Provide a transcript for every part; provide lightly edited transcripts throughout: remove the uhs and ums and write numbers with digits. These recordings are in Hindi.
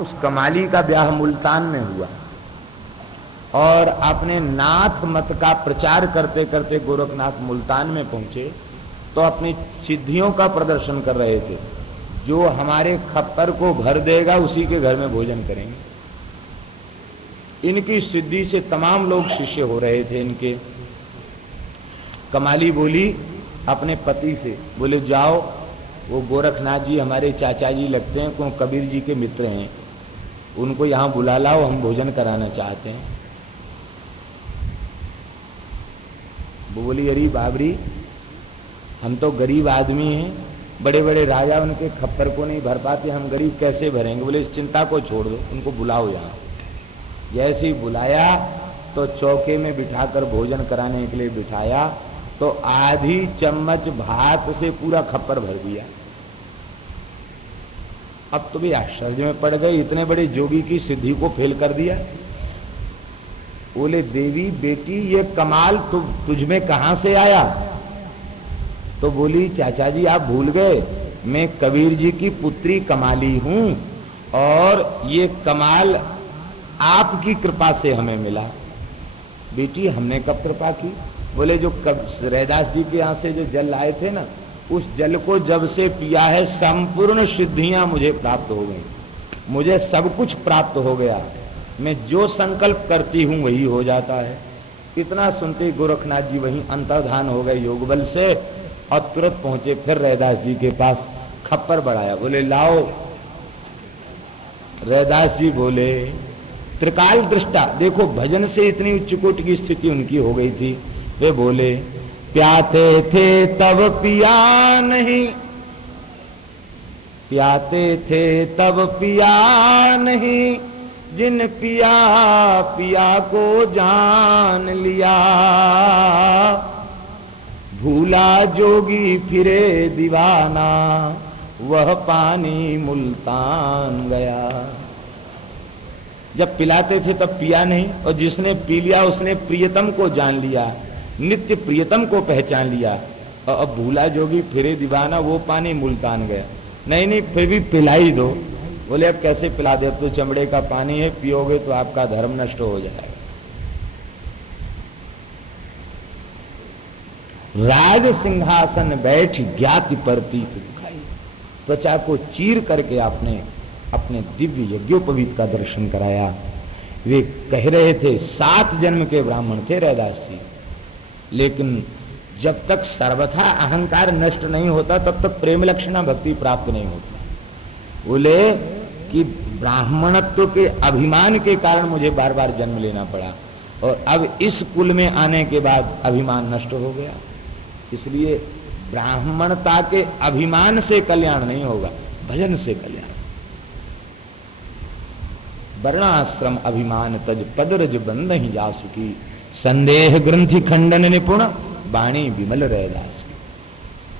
उस कमाली का ब्याह मुल्तान में हुआ और अपने नाथ मत का प्रचार करते करते गोरखनाथ मुल्तान में पहुंचे तो अपनी सिद्धियों का प्रदर्शन कर रहे थे। जो हमारे खप्पर को भर देगा उसी के घर में भोजन करेंगे। इनकी सिद्धि से तमाम लोग शिष्य हो रहे थे इनके। कमाली बोली अपने पति से, बोले जाओ वो गोरखनाथ जी हमारे चाचा जी लगते हैं, को कबीर जी के मित्र हैं, उनको यहां बुला लाओ, हम भोजन कराना चाहते हैं। वो बोली अरे बाबरी, हम तो गरीब आदमी हैं, बड़े बड़े राजा उनके खप्पर को नहीं भर पाते, हम गरीब कैसे भरेंगे। बोले इस चिंता को छोड़ दो, उनको बुलाओ यहाँ। जैसे ही बुलाया तो चौके में बिठाकर भोजन कराने के लिए बिठाया तो आधी चम्मच भात से पूरा खप्पर भर दिया। अब तो भी आश्चर्य में पड़ गए, इतने बड़े जोगी की सिद्धि को फेल कर दिया। बोले देवी बेटी ये कमाल तुझ में कहां से आया। तो बोली चाचा जी आप भूल गए, मैं कबीर जी की पुत्री कमाली हूं और ये कमाल आपकी कृपा से हमें मिला। बेटी हमने कब कृपा की। बोले जो रैदास जी के यहां से जो जल लाए थे ना, उस जल को जब से पिया है संपूर्ण सिद्धियां मुझे प्राप्त हो गई, मुझे सब कुछ प्राप्त हो गया, मैं जो संकल्प करती हूं वही हो जाता है। इतना सुनते गोरखनाथ जी वहीं अंतर्धान हो गए योग बल से और तुरंत पहुंचे फिर रैदास जी के पास। खप्पर बढ़ाया, बोले लाओ। रैदास जी बोले त्रिकाल दृष्टा, देखो भजन से इतनी उच्च कोटि की स्थिति उनकी हो गई थी। वे बोले प्याते थे तब पिया नहीं, प्याते थे तब पिया नहीं, जिन पिया पिया को जान लिया, भूला जोगी फिरे दीवाना, वह पानी मुल्तान गया। जब पिलाते थे तब पिया नहीं, और जिसने पी लिया उसने प्रियतम को जान लिया, नित्य प्रियतम को पहचान लिया। और अब भूला जोगी फिरे दीवाना, वो पानी मुल्तान गया। नहीं नहीं फिर भी पिला ही दो। बोले अब कैसे पिला दे, अब तो चमड़े का पानी है, पियोगे तो आपका धर्म नष्ट हो जाएगा। राज सिंहासन बैठ ज्ञाति परतीत दिखाई, त्वचा को चीर करके आपने अपने दिव्य यज्ञोपवीत का दर्शन कराया। वे कह रहे थे 7 जन्म के ब्राह्मण थे रैदास जी, लेकिन जब तक सर्वथा अहंकार नष्ट नहीं होता तब तक प्रेम लक्षणा भक्ति प्राप्त नहीं होती। बोले कि ब्राह्मणत्व के अभिमान के कारण मुझे बार बार जन्म लेना पड़ा और अब इस कुल में आने के बाद अभिमान नष्ट हो गया। इसलिए ब्राह्मणता के अभिमान से कल्याण नहीं होगा, भजन से कल्याण। वर्णाश्रम अभिमान तज पदरज बंद ही जा सुखी, संदेह ग्रंथि खंडन निपुण, वाणी विमल रैदास की।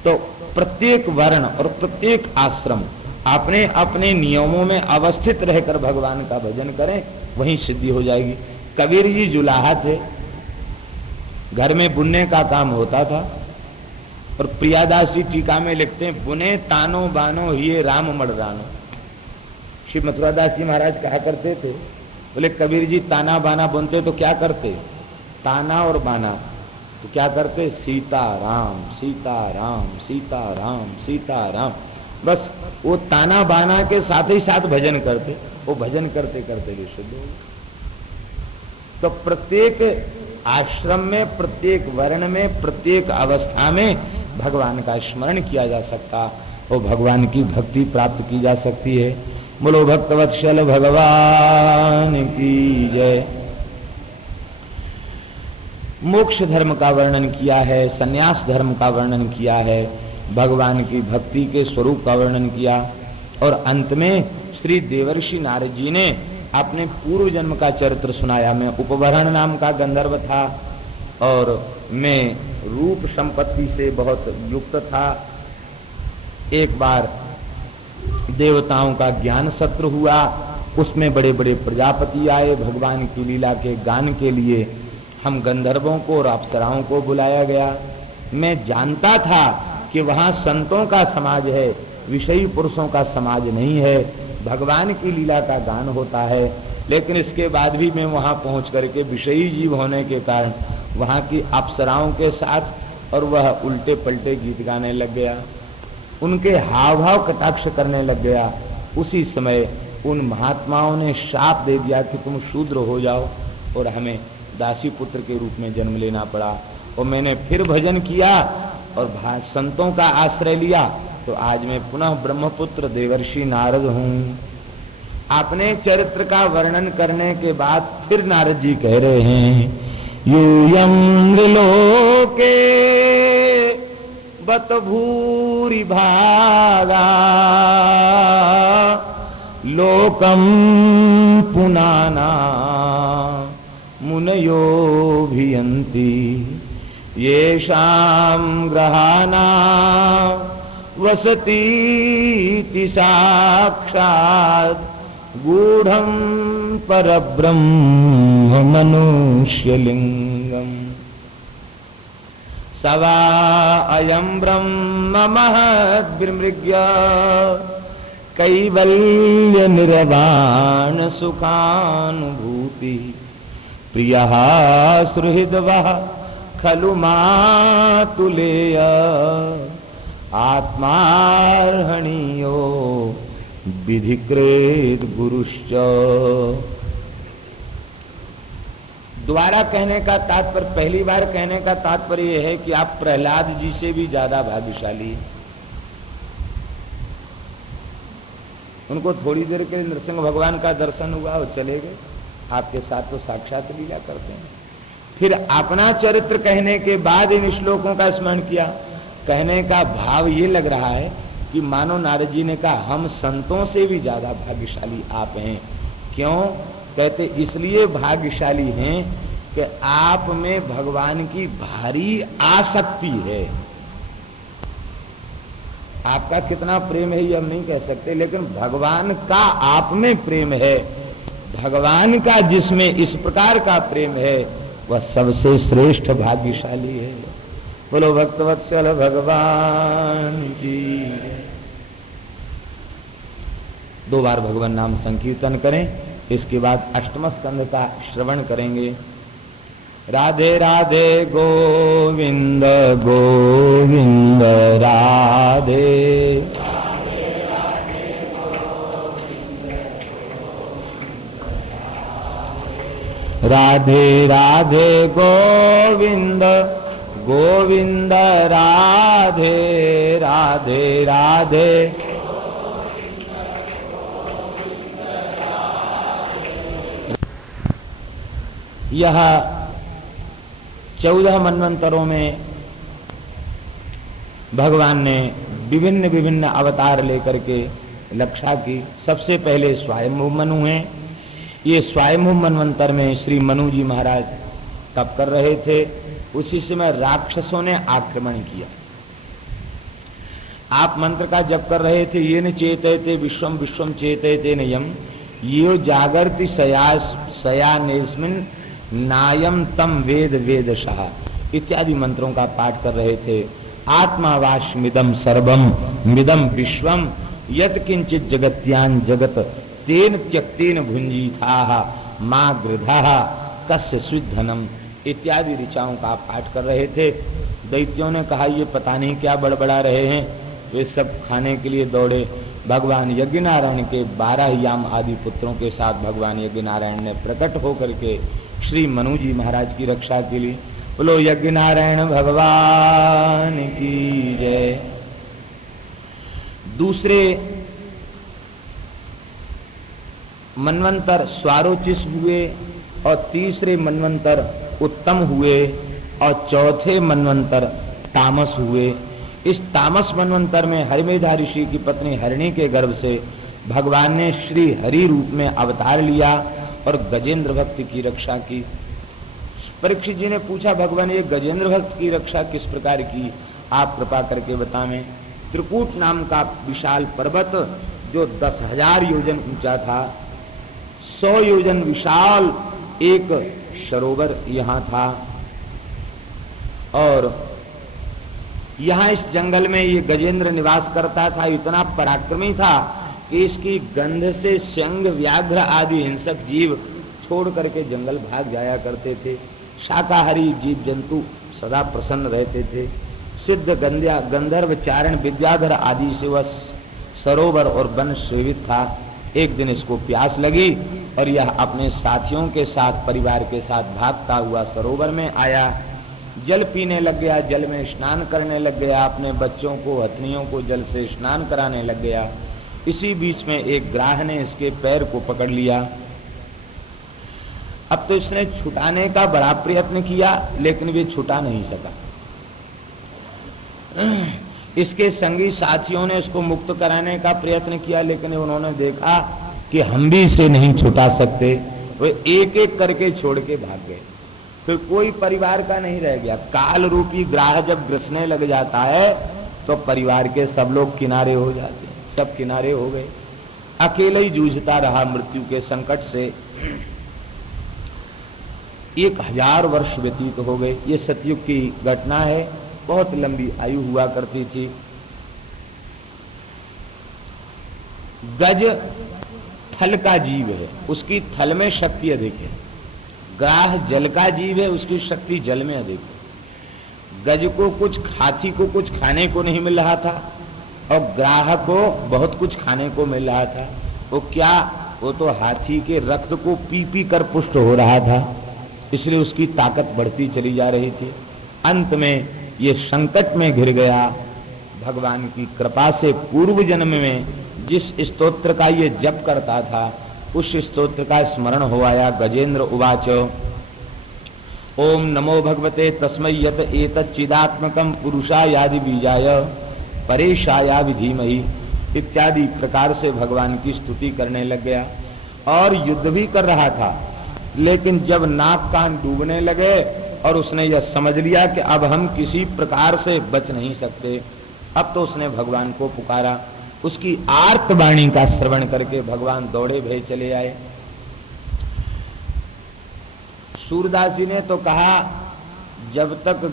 तो प्रत्येक वर्ण और प्रत्येक आश्रम अपने अपने नियमों में अवस्थित रहकर भगवान का भजन करें, वहीं सिद्धि हो जाएगी। कबीर जी जुलाहा थे, घर में बुनने का काम होता था, और प्रियादास जी टीका में लिखते हैं बुने तानो बानो हिये राम मड़रानो। श्री मथुरादास जी महाराज कहा करते थे, बोले कबीर जी ताना बाना बुनते तो क्या करते, ताना और बाना तो क्या करते, सीता राम सीता राम सीता राम सीता राम। बस वो ताना बाना के साथ ही साथ भजन करते, वो भजन करते करते भी शुद्ध हो। तो प्रत्येक आश्रम में, प्रत्येक वर्ण में, प्रत्येक अवस्था में भगवान का स्मरण किया जा सकता और भगवान की भक्ति प्राप्त की जा सकती है। बोलो भक्तवत्सल भगवान की जय। मोक्ष धर्म का वर्णन किया है, संन्यास धर्म का वर्णन किया है, भगवान की भक्ति के स्वरूप का वर्णन किया, और अंत में श्री देवर्षि नारद जी ने अपने पूर्व जन्म का चरित्र सुनाया। मैं उपवरण नाम का गंधर्व था और मैं रूप संपत्ति से बहुत युक्त था। एक बार देवताओं का ज्ञान सत्र हुआ, उसमें बड़े बड़े प्रजापति आए, भगवान की लीला के गान के लिए हम गंधर्वों को और अप्सराओं को बुलाया गया। मैं जानता था कि वहां संतों का समाज है, विषयी पुरुषों का समाज नहीं है, भगवान की लीला का गान होता है। लेकिन इसके बाद भी मैं वहां पहुंच करके विषयी जीव होने के कारण वहां की अप्सराओं के साथ और वह उल्टे पलटे गीत गाने लग गया, उनके हाव भाव कटाक्ष करने लग गया। उसी समय उन महात्माओं ने शाप दे दिया कि तुम शूद्र हो जाओ, और हमें दासी पुत्र के रूप में जन्म लेना पड़ा। और मैंने फिर भजन किया और संतों का आश्रय लिया, तो आज मैं पुनः ब्रह्मपुत्र देवर्षि नारद हूं। अपने चरित्र का वर्णन करने के बाद फिर नारद जी कह रहे हैं, यूयं लोके बत भूरि भागा लोकम पुनाना मुनयो भियन्ति येषां ग्रहाणा वसतीति साक्षात् गूढ़ं परब्रह्म मनुष्यलिंगम् सवा अयं ब्रह्म महद्विमृग्य कैवल्य निर्वाण सुखानुभूति प्रियः सुहृदवः खलु मातुलेय आत्मार्हणीयो विधिकृत गुरुश्च। द्वारा कहने का तात्पर्य, पहली बार कहने का तात्पर्य यह है कि आप प्रहलाद जी से भी ज्यादा भाग्यशाली हैं। उनको थोड़ी देर के लिए नरसिंह भगवान का दर्शन हुआ और चले गए, आपके साथ तो साक्षात लीला करते हैं। फिर अपना चरित्र कहने के बाद इन श्लोकों का स्मरण किया। कहने का भाव ये लग रहा है कि मानो नारद जी ने कहा हम संतों से भी ज्यादा भाग्यशाली आप हैं। क्यों कहते? इसलिए भाग्यशाली हैं कि आप में भगवान की भारी आसक्ति है। आपका कितना प्रेम है ये हम नहीं कह सकते, लेकिन भगवान का आप में प्रेम है। भगवान का जिसमें इस प्रकार का प्रेम है वह सबसे श्रेष्ठ भाग्यशाली है। बोलो भक्तवत्सल भगवान की। 2 बार भगवान नाम संकीर्तन करें, इसके बाद अष्टम स्कंद का श्रवण करेंगे। राधे राधे गोविंद गोविंद राधे राधे राधे गोविंद गोविंद राधे राधे राधे यह 14 मनवंतरों में भगवान ने विभिन्न विभिन्न अवतार लेकर के रक्षा की। सबसे पहले स्वयंभू मनु हैं। ये स्वयंभू मनवंतर में श्री मनु जी महाराज तप कर रहे थे। उसी समय राक्षसों ने आक्रमण किया। आप मंत्र का जप कर रहे थे, ये न चेतयते विश्वम विश्वम चेतयते नयम यो जागर्ति सयानेस्मिन् नायम तम वेद वेदशः इत्यादि मंत्रों का पाठ कर रहे थे। आत्मावाश्मिदम सर्वम मिदम विश्वम यत् किंचित जगत्यान जगत तेन त्यक्तेन भुंजीथाः मा गृधाः कस्य स्विद्धनम इत्यादि ऋचाओं का पाठ कर रहे थे। दैत्यों ने कहा ये पता नहीं क्या बड़बड़ा रहे हैं। वे सब खाने के लिए दौड़े। भगवान यज्ञनारायण के 12 याम आदि पुत्रों के साथ भगवान यज्ञनारायण ने प्रकट होकर के श्री मनु जी महाराज की रक्षा के लिए। बोलो यज्ञनारायण भगवान की जय। दूसरे मनवंतर स्वारोचिष हुए और तीसरे मनवंतर उत्तम हुए और चौथे मनवंतर तामस हुए। इस तामस मनवंतर में हरिमेधा ऋषि की पत्नी हरिणी के गर्भ से भगवान ने श्री हरि रूप में अवतार लिया और गजेंद्र भक्त की रक्षा की। परीक्षित जी ने पूछा भगवान ये गजेंद्र भक्त की रक्षा किस प्रकार की, आप कृपा करके बतावें। त्रिकूट नाम का विशाल पर्वत जो 10,000 योजन ऊंचा था, 100 योजन विशाल एक सरोवर यहाँ था। और यहाँ इस जंगल में ये गजेंद्र निवास करता था। इतना पराक्रमी था कि इसकी गंध से शंग व्याघ्र आदि हिंसक जीव छोड़ करके जंगल भाग जाया करते थे। शाकाहारी जीव जंतु सदा प्रसन्न रहते थे। सिद्ध गंधर्व चारण विद्याधर आदि से वह सरोवर और वन सेवित था। एक दिन इसको प्यास लगी और यह अपने साथियों के साथ परिवार के साथ भागता हुआ सरोवर में आया। जल पीने लग गया, जल में स्नान करने लग गया, अपने बच्चों को हथनियों को जल से स्नान कराने लग गया। इसी बीच में एक ग्राह ने इसके पैर को पकड़ लिया। अब तो इसने छुटाने का बड़ा प्रयत्न किया लेकिन वे छुटा नहीं सका। इसके संगी साथियों ने इसको मुक्त कराने का प्रयत्न किया लेकिन उन्होंने देखा कि हम भी इसे नहीं छुटा सकते। वे एक एक करके छोड़ के भाग गए। फिर कोई परिवार का नहीं रह गया। काल रूपी ग्राह जब ग्रसने लग जाता है तो परिवार के सब लोग किनारे हो जाते हैं। सब किनारे हो गए। अकेले ही जूझता रहा मृत्यु के संकट से। 1000 वर्ष व्यतीत हो गए। ये सतयुग की घटना है। बहुत लंबी आयु हुआ करती थी। गज थल का जीव है, उसकी थल में शक्ति अधिक है। ग्राह जल का जीव है, उसकी शक्ति जल में अधिक है। गज को कुछ, हाथी को कुछ खाने को नहीं मिल रहा था और ग्राह को बहुत कुछ खाने को मिल रहा था। वो क्या, वो तो हाथी के रक्त को पी पी कर पुष्ट हो रहा था, इसलिए उसकी ताकत बढ़ती चली जा रही थी। अंत में ये संकट में घिर गया। भगवान की कृपा से पूर्व जन्म में जिस स्तोत्र का ये जप करता था उस स्तोत्र का स्मरण हो आया। गजेंद्र उवाच ओम नमो भगवते तस्मै यत एतच्चिदात्मकं पुरुषायादि बीजाय परेशाया विधीमहि इत्यादि प्रकार से भगवान की स्तुति करने लग गया। और युद्ध भी कर रहा था लेकिन जब नाक कान डूबने लगे और उसने यह समझ लिया कि अब हम किसी प्रकार से बच नहीं सकते, अब तो उसने भगवान को पुकारा। उसकी आर्त वाणी का श्रवण करके भगवान दौड़े भय चले आए। सूरदास जी ने तो कहा जब तक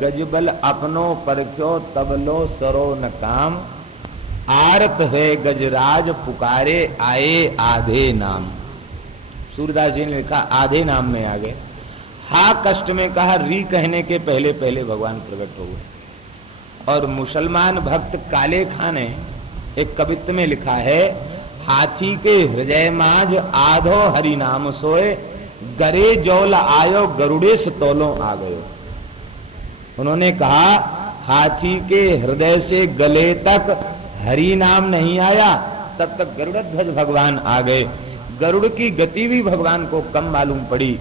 गजबल अपनो परख्यो तबलो सरो न काम, आरत है गजराज पुकारे आए आधे नाम। सूरदास जी ने लिखा आधे नाम में आ गए। हा कष्ट में कहा री कहने के पहले पहले भगवान प्रकट हो गए। और मुसलमान भक्त काले खान ने एक कवित्त में लिखा है, हाथी के हृदय माज आधो हरि नाम सोए, गरे जौल आयो गरुड़ेश तोलो आ गयो। उन्होंने कहा हाथी के हृदय से गले तक हरि नाम नहीं आया तब तक गरुड़ध्वज भगवान आ गए। गरुड़ की गति भी भगवान को कम मालूम पड़ी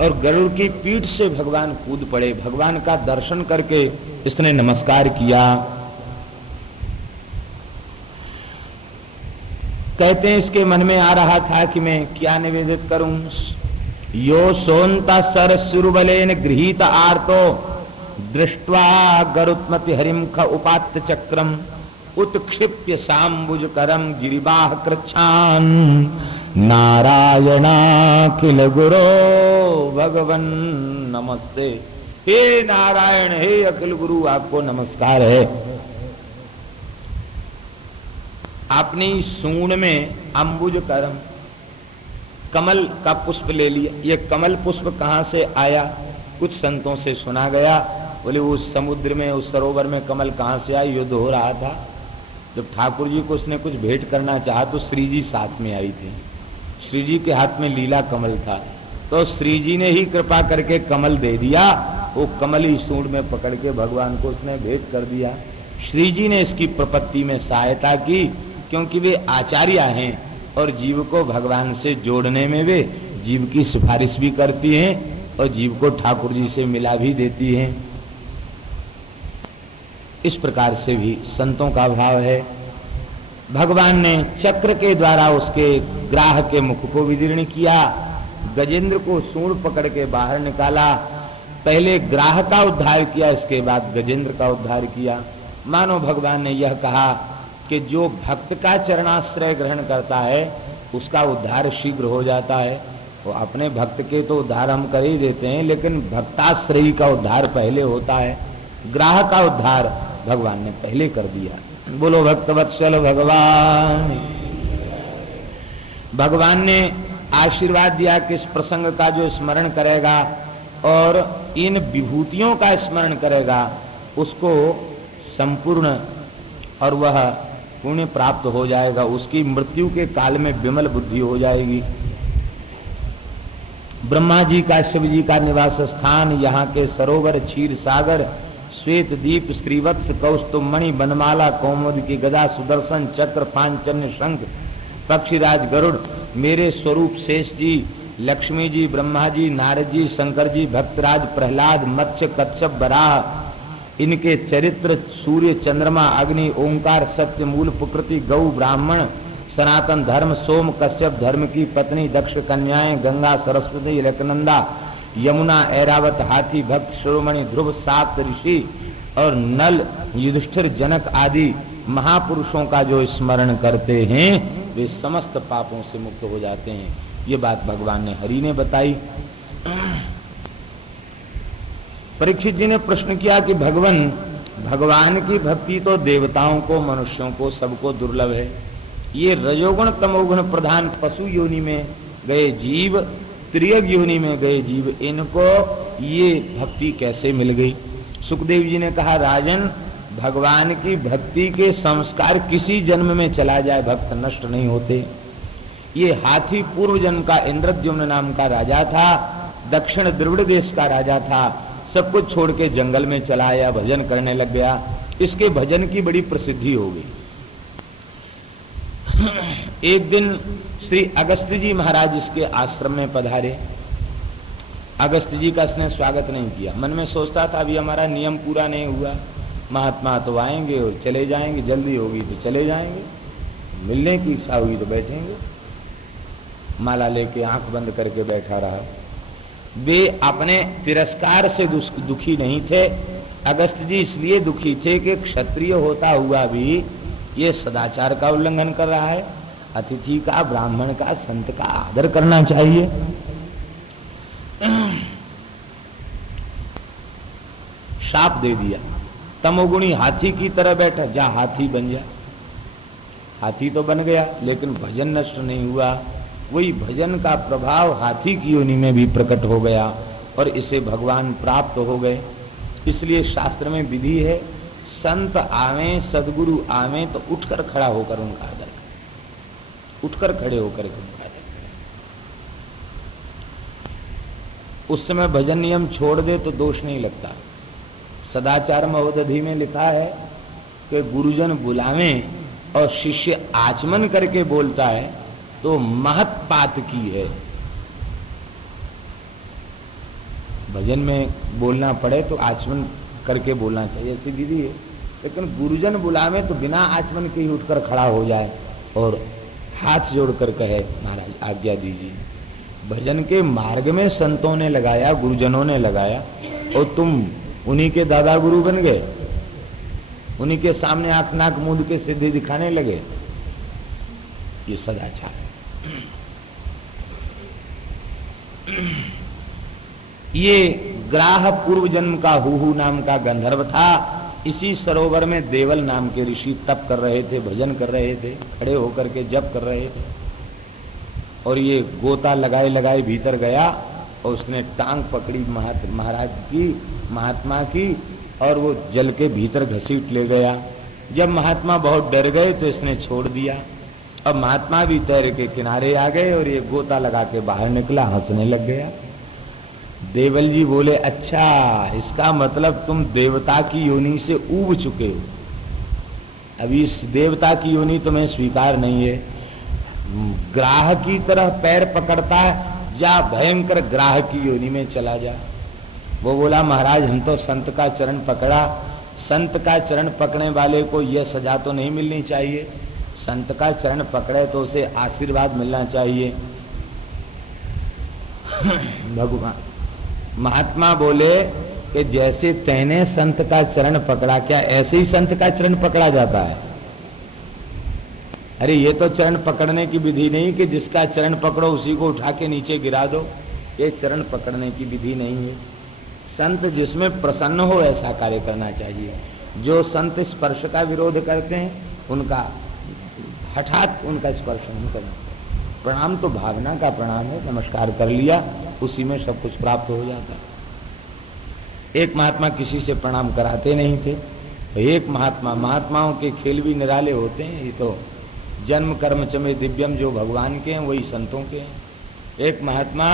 और गरुड़ की पीठ से भगवान कूद पड़े। भगवान का दर्शन करके इसने नमस्कार किया। कहते हैं इसके मन में आ रहा था कि मैं क्या निवेदित करूं। यो सोन्ता सर सुरबलेन गृहीत आर्तो दृष्ट्वा गरुत्मति हरिम ख उपात्त चक्रम उत्क्षिप्य साम्बुज करम गिरिबाह कृच्छान नारायणाखिल गुरो भगवन नमस्ते। हे नारायण, हे अखिल गुरु, आपको नमस्कार है। अपनी सूंड में अंबुज करम कमल का पुष्प ले लिया। ये कमल पुष्प कहाँ से आया? कुछ संतों से सुना गया। बोले उस समुद्र में, उस सरोवर में कमल कहाँ से आया? युद्ध हो रहा था। जब ठाकुर जी को उसने कुछ भेंट करना चाहा तो श्री जी साथ में आई थी। श्री जी के हाथ में लीला कमल था तो श्री जी ने ही कृपा करके कमल दे दिया। वो कमल ही सूंड में पकड़ के भगवान को उसने भेंट कर दिया। श्री जी ने इसकी प्रपत्ति में सहायता की क्योंकि वे आचार्य हैं और जीव को भगवान से जोड़ने में वे जीव की सिफारिश भी करती हैं और जीव को ठाकुर जी से मिला भी देती हैं। इस प्रकार से भी संतों का भाव है। भगवान ने चक्र के द्वारा उसके ग्राह के मुख को विदीर्ण किया। गजेंद्र को सूंड पकड़ के बाहर निकाला। पहले ग्राह का उद्धार किया, इसके बाद गजेंद्र का उद्धार किया। मानो भगवान ने यह कहा कि जो भक्त का चरणाश्रय ग्रहण करता है उसका उद्धार शीघ्र हो जाता है। वो अपने भक्त के तो उद्धार हम कर ही देते हैं लेकिन भक्ताश्रयी का उद्धार पहले होता है। ग्राह का उद्धार भगवान ने पहले कर दिया। बोलो भक्तवत्सल भगवान। भगवान ने आशीर्वाद दिया कि इस प्रसंग का जो स्मरण करेगा और इन विभूतियों का स्मरण करेगा उसको संपूर्ण और वह पुण्य प्राप्त हो जाएगा, उसकी मृत्यु के काल में विमल बुद्धि हो जाएगी। ब्रह्मा जी का, शिव जी का निवास स्थान, यहाँ के सरोवर, क्षीर सागर, श्वेत दीप, श्रीवत्स, कौस्तुभमणि, बनमाला, कौमुद की गदा, सुदर्शन चक्र, पांचजन्य शंख, पक्षीराज गरुड़, मेरे स्वरूप शेष जी, लक्ष्मी जी, ब्रह्मा जी, नारद जी, शंकर जी, भक्तराज, प्रहलाद, मत्स्य, कच्छप, बराह, इनके चरित्र, सूर्य, चंद्रमा, अग्नि, ओंकार, सत्य, मूल, प्रकृति, गौ, ब्राह्मण, सनातन धर्म, सोम, कश्यप, धर्म की पत्नी, दक्ष कन्याएं, गंगा, सरस्वती, अलकनंदा, यमुना, ऐरावत, हाथी, भक्त, शिरोमणि, ध्रुव, सात ऋषि और नल, युधिष्ठिर, जनक आदि महापुरुषों का जो स्मरण करते हैं वे समस्त पापों से मुक्त हो जाते हैं। ये बात भगवान ने हरि ने बताई। परीक्षित जी ने प्रश्न किया कि भगवान की भक्ति तो देवताओं को, मनुष्यों को, सबको दुर्लभ है। ये रजोगुण तमोगुण प्रधान पशु योनि में गए जीव, त्रियग योनि में गए जीव, इनको ये भक्ति कैसे मिल गई? सुखदेव जी ने कहा, राजन, भगवान की भक्ति के संस्कार किसी जन्म में चला जाए भक्त नष्ट नहीं होते। ये हाथी पूर्व जन्म का इंद्रद्युम्न नाम का राजा था, दक्षिण द्रविड़ देश का राजा था, सब कुछ छोड़ के जंगल में चला आया, भजन करने लग गया। इसके भजन की बड़ी प्रसिद्धि हो गई। एक दिन श्री अगस्त जी महाराज इसके आश्रम में पधारे। अगस्त जी का इसने स्वागत नहीं किया। मन में सोचता था अभी हमारा नियम पूरा नहीं हुआ, महात्मा तो आएंगे और चले जाएंगे, जल्दी होगी तो चले जाएंगे, मिलने की इच्छा हुई तो बैठेंगे। माला लेके आंख बंद करके बैठा रहा। वे अपने तिरस्कार से दुखी नहीं थे। अगस्त जी इसलिए दुखी थे कि क्षत्रिय होता हुआ भी ये सदाचार का उल्लंघन कर रहा है। अतिथि का, ब्राह्मण का, संत का आदर करना चाहिए। शाप दे दिया, तमोगुणी हाथी की तरह बैठा, जा हाथी बन जा। हाथी तो बन गया लेकिन भजन नष्ट नहीं हुआ। वही भजन का प्रभाव हाथी की योनि में भी प्रकट हो गया और इसे भगवान प्राप्त हो गए। इसलिए शास्त्र में विधि है, संत आवे, सदगुरु आवे तो उठकर खड़ा होकर उनका आदर करें, उठकर खड़े होकर उनका आदर करें। उस समय भजन नियम छोड़ दे तो दोष नहीं लगता। सदाचार महोदधि में लिखा है कि गुरुजन बुलावें और शिष्य आचमन करके बोलता है तो महत्पात की है। भजन में बोलना पड़े तो आचमन करके बोलना चाहिए, ऐसी विधि है। लेकिन गुरुजन बुलावे तो बिना आचमन के ही उठकर खड़ा हो जाए और हाथ जोड़कर कहे, महाराज आज्ञा दीजिए। भजन के मार्ग में संतों ने लगाया, गुरुजनों ने लगाया और तुम उन्हीं के दादा गुरु बन गए, उन्हीं के सामने आंख नाक मूंद के सिद्धि दिखाने लगे। ये सदाचार है। ये ग्राह पूर्व जन्म का हुहू नाम का गंधर्व था। इसी सरोवर में देवल नाम के ऋषि तप कर रहे थे, भजन कर रहे थे, खड़े होकर के जप कर रहे थे। और ये गोता लगाए लगाए भीतर गया और उसने टांग पकड़ी महाराज की, महात्मा की, और वो जल के भीतर घसीट ले गया। जब महात्मा बहुत डर गए तो इसने छोड़ दिया। अब महात्मा भी तैर के किनारे आ गए और ये गोता लगा के बाहर निकला, हंसने लग गया। देवल जी बोले, अच्छा इसका मतलब तुम देवता की योनि से ऊब चुके हो, अभी इस देवता की योनि तुम्हें स्वीकार नहीं है। ग्राह की तरह पैर पकड़ता है, जा भयंकर ग्राह की योनि में चला जा। वो बोला, महाराज हम तो संत का चरण पकड़ा, संत का चरण पकड़ने वाले को यह सजा तो नहीं मिलनी चाहिए। संत का चरण पकड़े तो उसे आशीर्वाद मिलना चाहिए। भगवान महात्मा बोले कि जैसे तैने संत का चरण पकड़ा, क्या ऐसे ही संत का चरण पकड़ा जाता है? अरे ये तो चरण पकड़ने की विधि नहीं कि जिसका चरण पकड़ो उसी को उठा के नीचे गिरा दो। ये चरण पकड़ने की विधि नहीं है। संत जिसमें प्रसन्न हो ऐसा कार्य करना चाहिए। जो संत स्पर्श का विरोध करते हैं उनका हठात उनका स्पर्श नहीं करना। प्रणाम तो भावना का प्रणाम है, नमस्कार कर लिया, उसी में सब कुछ प्राप्त हो जाता है। एक महात्मा किसी से प्रणाम कराते नहीं थे। एक महात्माओं के खेल भी निराले होते हैं। ये तो जन्म कर्म चमे दिव्यम जो भगवान के हैं वही संतों के हैं। एक महात्मा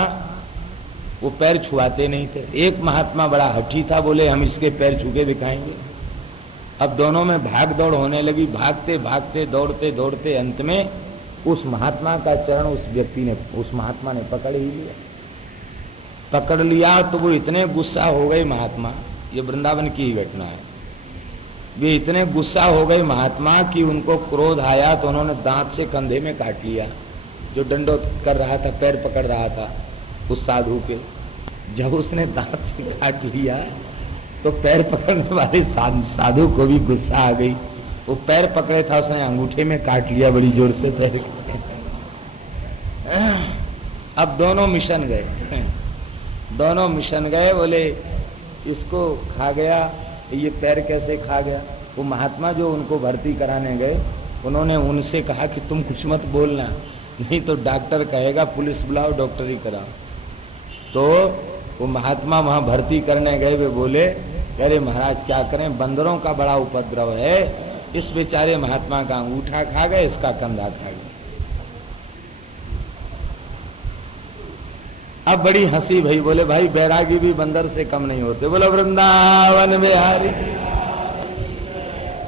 वो पैर छुआते नहीं थे। एक महात्मा बड़ा हठी था, बोले हम इसके पैर छू के दिखाएंगे। अब दोनों में भाग दौड़ होने लगी। भागते भागते दौड़ते दौड़ते अंत में उस महात्मा का चरण उस महात्मा ने पकड़ ही लिया। पकड़ लिया तो वो इतने गुस्सा हो गए महात्मा, ये वृंदावन की ही घटना है, वे इतने गुस्सा हो गए महात्मा कि उनको क्रोध आया तो उन्होंने दांत से कंधे में काट लिया। जो दंडोत कर रहा था, पैर पकड़ रहा था उस साधु के, जब उसने दांत से काट लिया तो पैर पकड़ने वाले साधु को भी गुस्सा आ गई। वो पैर पकड़े था, उसने अंगूठे में काट लिया बड़ी जोर से पैर। अब दोनों मिशन गए, बोले इसको खा गया, ये पैर कैसे खा गया। वो महात्मा जो उनको भर्ती कराने गए, उन्होंने उनसे कहा कि तुम कुछ मत बोलना, नहीं तो डॉक्टर कहेगा पुलिस बुलाओ, डॉक्टर ही कराओ। तो वो महात्मा वहां भर्ती करने गए, वे बोले अरे महाराज क्या करें, बंदरों का बड़ा उपद्रव है, इस बेचारे महात्मा का अंगूठा खा गए, इसका कंधा खा गए। अब बड़ी हंसी भई। बोले भाई बैरागी भी बंदर से कम नहीं होते। बोलो वृंदावन बिहारी।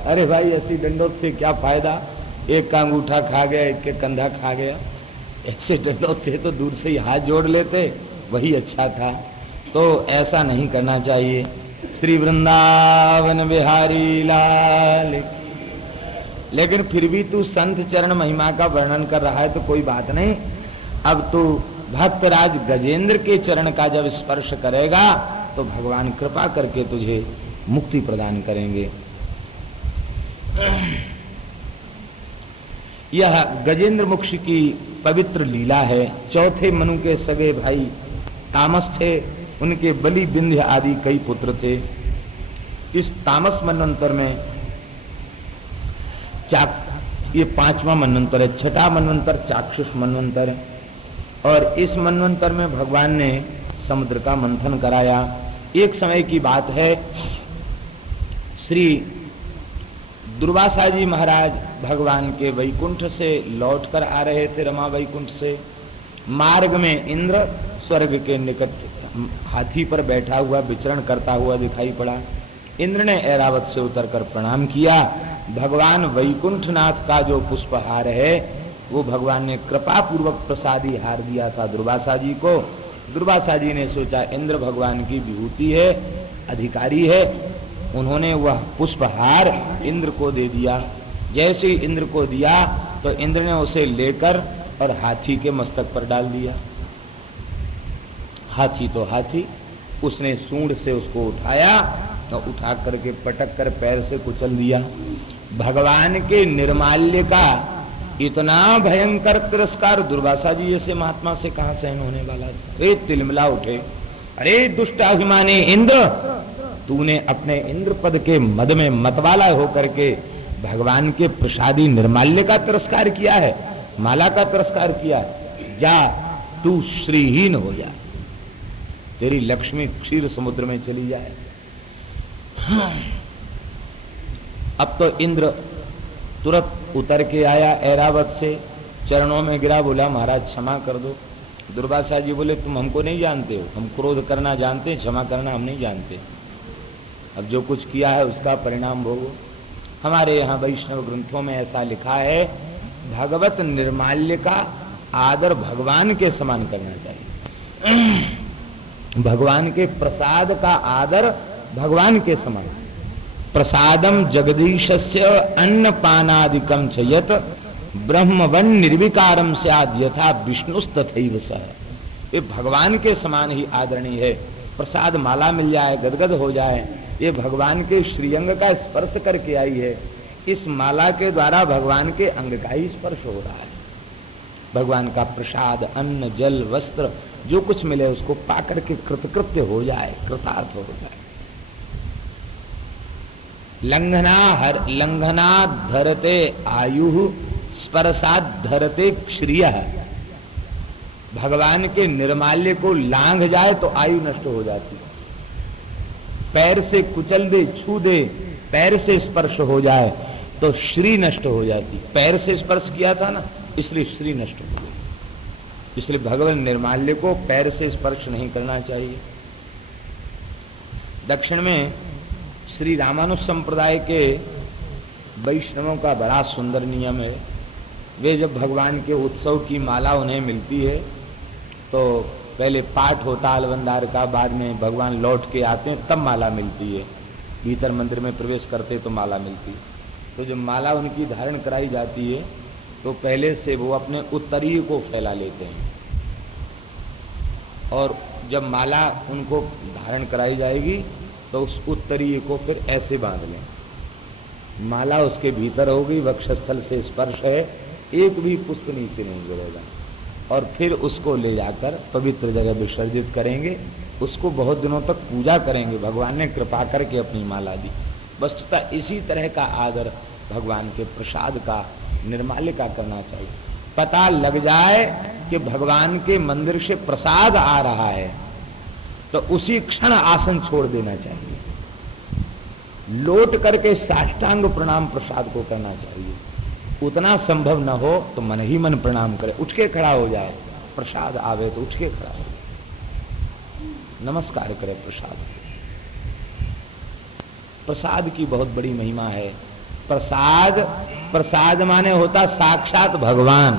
अरे भाई ऐसी दंडोत से क्या फायदा, एक का अंगूठा खा गया, एक के कंधा खा गया। ऐसे दंडोत से तो दूर से ही हाथ जोड़ लेते, वही अच्छा था। तो ऐसा नहीं करना चाहिए। श्री वृंदावन बिहारी लाल। लेकिन फिर भी तू संत चरण महिमा का वर्णन कर रहा है तो कोई बात नहीं। अब तू भक्तराज गजेंद्र के चरण का जब स्पर्श करेगा तो भगवान कृपा करके तुझे मुक्ति प्रदान करेंगे। यह गजेंद्र मोक्ष की पवित्र लीला है। चौथे मनु के सगे भाई तामस थे, उनके बलि विंध्य आदि कई पुत्र थे। इस तामस मनवंतर में ये 5वां मनवंतर है। 6ठा मनवंतर चाक्षुष मनवंतर है। और इस मनवंतर में भगवान ने समुद्र का मंथन कराया। एक समय की बात है, श्री दुर्वासा जी महाराज भगवान के वैकुंठ से लौटकर आ रहे थे, रमा वैकुंठ से। मार्ग में इंद्र स्वर्ग के निकट हाथी पर बैठा हुआ विचरण करता हुआ दिखाई पड़ा। इंद्र ने ऐरावत से उतरकर प्रणाम किया। भगवान वैकुंठनाथ का जो पुष्पहार है वो भगवान ने कृपा पूर्वक प्रसादी हार दिया था दुर्वासा जी को। दुर्वासा जी ने सोचा इंद्र भगवान की विभूति है, अधिकारी है, उन्होंने वह पुष्पहार इंद्र को दे दिया। जैसे इंद्र को दिया तो इंद्र ने उसे लेकर और हाथी के मस्तक पर डाल दिया। हाथी तो हाथी, उसने सूंड से उसको उठाया तो उठा करके पटक कर पैर से कुचल दिया। भगवान के निर्माल्य का इतना भयंकर तिरस्कार दुर्वासा जी जैसे महात्मा से कहां सहन होने वाला था। अरे तिलमिला उठे, अरे दुष्ट अभिमानी इंद्र, तूने अपने इंद्र पद के मद में मतवाला होकर के भगवान के प्रसादी निर्माल्य का तिरस्कार किया है, माला का तिरस्कार किया। जा तू श्रीहीन हो जा, तेरी लक्ष्मी क्षीर समुद्र में चली जाए। अब तो इंद्र तुरंत उतर के आया ऐरावत से, चरणों में गिरा, बोला महाराज क्षमा कर दो। दुर्वासा जी बोले तुम हमको नहीं जानते हो, हम क्रोध करना जानते हैं, क्षमा करना हम नहीं जानते। अब जो कुछ किया है उसका परिणाम भोगो। हमारे यहाँ वैष्णव ग्रंथों में ऐसा लिखा है, भगवत निर्माल्य का आदर भगवान के समान करना चाहिए। भगवान के प्रसाद का आदर भगवान के समान। प्रसादम जगदीशस्य अन्नपानादिकम च यत ब्रह्मवन निर्विकारम स्याद् यथा विष्णुस्तथैव सः। ये भगवान के समान ही आदरणीय है। प्रसाद माला मिल जाए, गदगद हो जाए, ये भगवान के श्रीअंग का स्पर्श करके आई है। इस माला के द्वारा भगवान के अंग का ही स्पर्श हो रहा है। भगवान का प्रसाद, अन्न, जल, वस्त्र जो कुछ मिले उसको पाकर के कृतकृत्य हो जाए, कृतार्थ हो जाए। लंघना धरते आयु स्पर्शात धरते श्रिय। भगवान के निर्माल्य को लांघ जाए तो आयु नष्ट हो जाती, पैर से कुचल दे, छू दे, पैर से स्पर्श हो जाए तो श्री नष्ट हो जाती। पैर से स्पर्श किया था ना, इसलिए श्री नष्ट हो गई। इसलिए भगवान निर्माल्य को पैर से स्पर्श नहीं करना चाहिए। दक्षिण में श्री रामानुज संप्रदाय के वैष्णवों का बड़ा सुंदर नियम है। वे जब भगवान के उत्सव की माला उन्हें मिलती है तो पहले पाठ होता अलवंदार का, बाद में भगवान लौट के आते हैं तब माला मिलती है। भीतर मंदिर में प्रवेश करते तो माला मिलती है। तो जब माला उनकी धारण कराई जाती है तो पहले से वो अपने उत्तरीय को फैला लेते हैं, और जब माला उनको धारण कराई जाएगी तो उस उत्तरीय को फिर ऐसे बांध लें। माला उसके भीतर होगी, वक्षस्थल से स्पर्श है, एक भी पुष्प नीचे नहीं गिरेगा, और फिर उसको ले जाकर पवित्र जगह विसर्जित करेंगे। उसको बहुत दिनों तक पूजा करेंगे। भगवान ने कृपा करके अपनी माला दी। वस्तुतः इसी तरह का आदर भगवान के प्रसाद का, निर्माल्य का करना चाहिए। पता लग जाए कि भगवान के मंदिर से प्रसाद आ रहा है तो उसी क्षण आसन छोड़ देना चाहिए। लौट करके साष्टांग प्रणाम प्रसाद को करना चाहिए। उतना संभव न हो तो मन ही मन प्रणाम करे, उठ के खड़ा हो जाए। प्रसाद आवे तो उठ के खड़ा हो जाए, नमस्कार करे प्रसाद। प्रसाद की बहुत बड़ी महिमा है। प्रसाद माने होता साक्षात भगवान।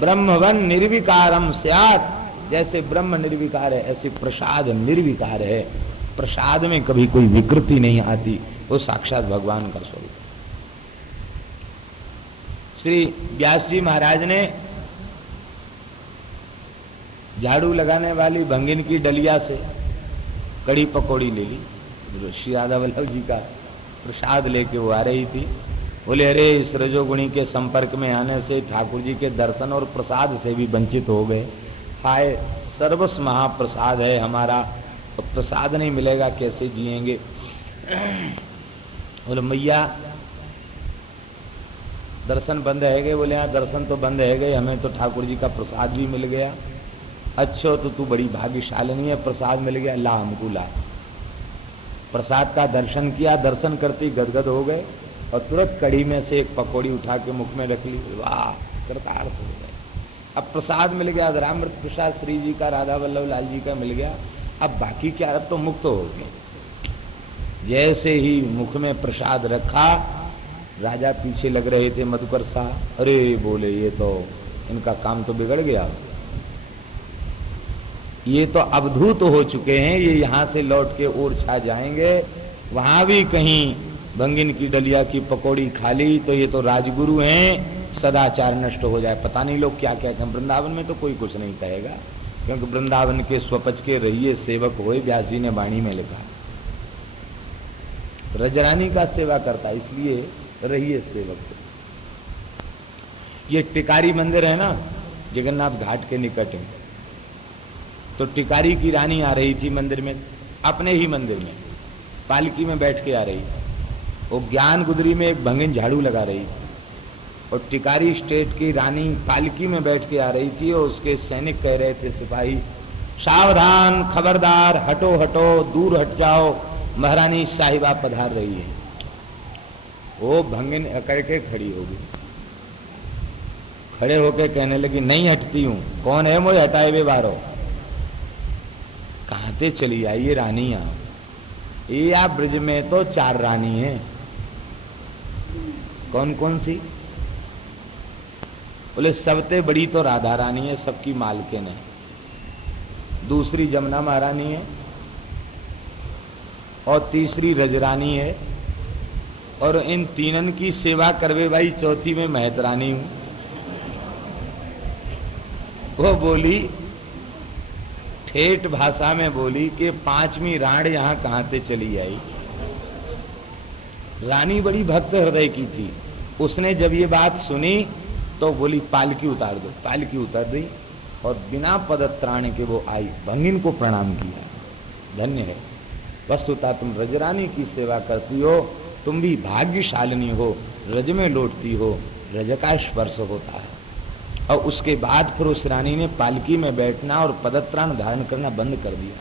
ब्रह्मवन निर्विकारम स्यात्, जैसे ब्रह्म निर्विकार है ऐसे प्रसाद निर्विकार है। प्रसाद में कभी कोई विकृति नहीं आती, वो साक्षात भगवान का स्वरूप। श्री व्यास जी महाराज ने झाड़ू लगाने वाली भंगिन की डलिया से कड़ी पकौड़ी ले ली। श्री राधा वल्लभ जी का प्रसाद लेके वो आ रही थी। बोले अरे इस रजोगुणी के संपर्क में आने से ठाकुर जी के दर्शन और प्रसाद से भी वंचित हो गए। हाय, सर्वस्व महाप्रसाद है हमारा, तो प्रसाद नहीं मिलेगा कैसे जिएंगे। बोले मैया दर्शन बंद है गए। बोले हाँ दर्शन तो बंद है गए, हमें तो ठाकुर जी का प्रसाद भी मिल गया। अच्छा तो तू बड़ी भाग्यशालिनी है, प्रसाद मिल गया, ला हमको ला। प्रसाद का दर्शन किया, दर्शन करते गदगद हो गए और तुरंत कड़ी में से एक पकौड़ी उठा के मुख में रख ली। वाह, कृतार्थ हो गए। अब प्रसाद मिल गया, रामृत प्रसाद श्री जी का, राधा वल्लभ लाल जी का मिल गया। अब बाकी क्या, अब तो मुक्त हो गए। जैसे ही मुख में प्रसाद रखा, राजा पीछे लग रहे थे मधुकर शाह, अरे बोले ये तो इनका काम तो बिगड़ गया, ये तो अवधूत हो चुके हैं, ये यहाँ से लौट के और छा जाएंगे। वहां भी कहीं भंगिन की डलिया की पकौड़ी खा ली तो ये तो राजगुरु हैं, सदाचार नष्ट हो जाए। पता नहीं लोग क्या कहते हैं। वृंदावन में तो कोई कुछ नहीं कहेगा, क्योंकि वृंदावन के स्वपच के रहिए सेवक होए, व्यास जी ने वाणी में लिखा। रजरानी का सेवा करता, इसलिए रहिए सेवक। ये टिकारी मंदिर है ना, जगन्नाथ घाट के निकट है। तो टिकारी की रानी आ रही थी मंदिर में, अपने ही मंदिर में पालकी में बैठ के आ रही। वो ज्ञान गुदरी में एक भंगिन झाड़ू लगा रही और टिकारी स्टेट की रानी पालकी में बैठ के आ रही थी। और उसके सैनिक कह रहे थे, सिपाही सावधान, खबरदार, हटो हटो, दूर हट जाओ, महारानी साहिबा पधार रही है। वो भंगिन अकड़ के खड़ी हो गई, खड़े होके कहने लगी, नहीं हटती हूं। कौन है मोए हटाए वे बारो? कहां से चली आई ये रानी? ये आप ब्रज में तो 4 रानी हैं। कौन कौन सी? बोले सबसे बड़ी तो राधा रानी है, सबकी मालकिन है। दूसरी जमुना महारानी है और तीसरी रजरानी है, और इन तीनन की सेवा करवे भाई चौथी में महतरानी हूं। वो बोली, ठेठ भाषा में बोली कि 5वीं राण यहां कहां से चली आई। रानी बड़ी भक्त हृदय की थी। उसने जब ये बात सुनी तो बोली पालकी उतार दो। पालकी उतार दी और बिना पदत्राण के वो आई, भंगिन को प्रणाम किया। धन्य है। वस्तुतः तुम रजरानी की सेवा करती हो, तुम भी भाग्यशालिनी हो, रज में लौटती हो, रज का स्पर्श होता है। और उसके बाद फिर उस रानी ने पालकी में बैठना और पदत्राण धारण करना बंद कर दिया,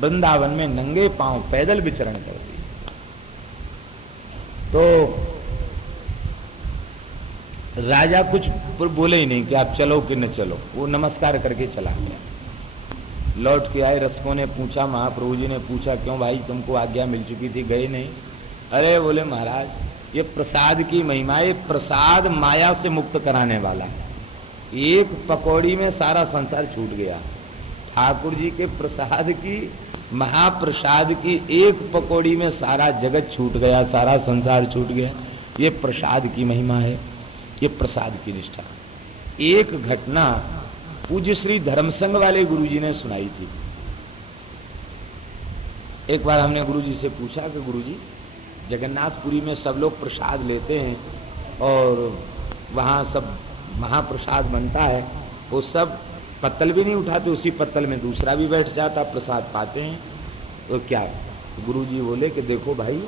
वृंदावन में नंगे पांव पैदल विचरण कर दिया। तो राजा कुछ बोले ही नहीं कि आप चलो कि न चलो, वो नमस्कार करके चला गया। लौट के आए, रसिकों ने पूछा, महाप्रभु जी ने पूछा, क्यों भाई तुमको आज्ञा मिल चुकी थी, गए नहीं? अरे बोले महाराज, ये प्रसाद की महिमा, ये प्रसाद माया से मुक्त कराने वाला है। एक पकौड़ी में सारा संसार छूट गया। ठाकुर जी के प्रसाद की, महाप्रसाद की एक पकौड़ी में सारा जगत छूट गया, सारा संसार छूट गया। ये प्रसाद की महिमा है, ये प्रसाद की निष्ठा। एक घटना पूज्य श्री धर्मसंघ वाले गुरुजी ने सुनाई थी। एक बार हमने गुरुजी से पूछा कि गुरुजी, जगन्नाथपुरी में सब लोग प्रसाद लेते हैं और वहां सब महाप्रसाद बनता है, वो सब पत्तल भी नहीं उठाते, उसी पत्तल में दूसरा भी बैठ जाता, प्रसाद पाते हैं, तो क्या? गुरुजी बोले कि देखो भाई,